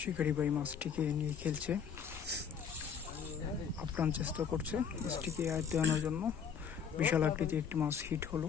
শিকারি ভাই মাছটিকে নিয়ে খেলছে। আপ্রাণ চেষ্টা করছে। মাছটিকে আয়ত্তে আনার জন্য বিশাল আকৃতি একটি মাছ হিট হলো।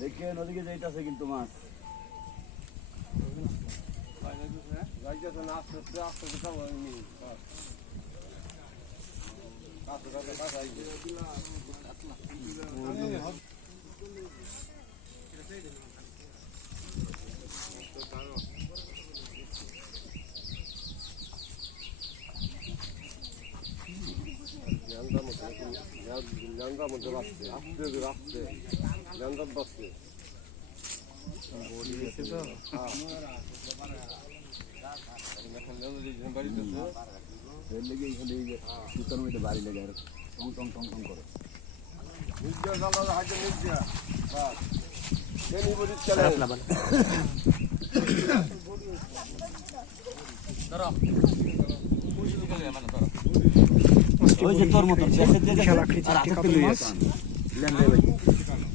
দেখে নদীকে যাইতাছে কিন্তু মাছ। যাইতেছে না আস্তে আস্তে আমি বাড়ি লেগে টং টং টং টং করে ওই যে তোর মতো খেয়েছে। দেশে দিয়ে বিশাল গেছে, আকৃতি আর হাতে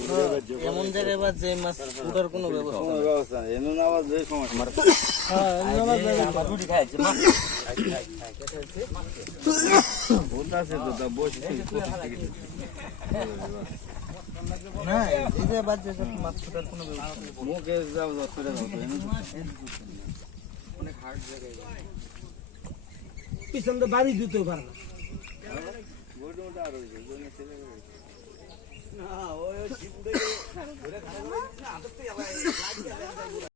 ভাই এমন জায়গায় বা যে মাছ উঠার কোনো ব্যবস্থা কোনো ব্যবস্থা নেই এমন আবার যে সমস্যা। হ্যাঁ এমন আবার তো তা বসে না এই জায়গায় বাদ যে মাছ উঠার কোনো ব্যবস্থা মুখে যাও যাও করে যাও তো এমন পিছন দিয়ে বাড়ি দিতে পারে না। দেখে 这不一样，来点。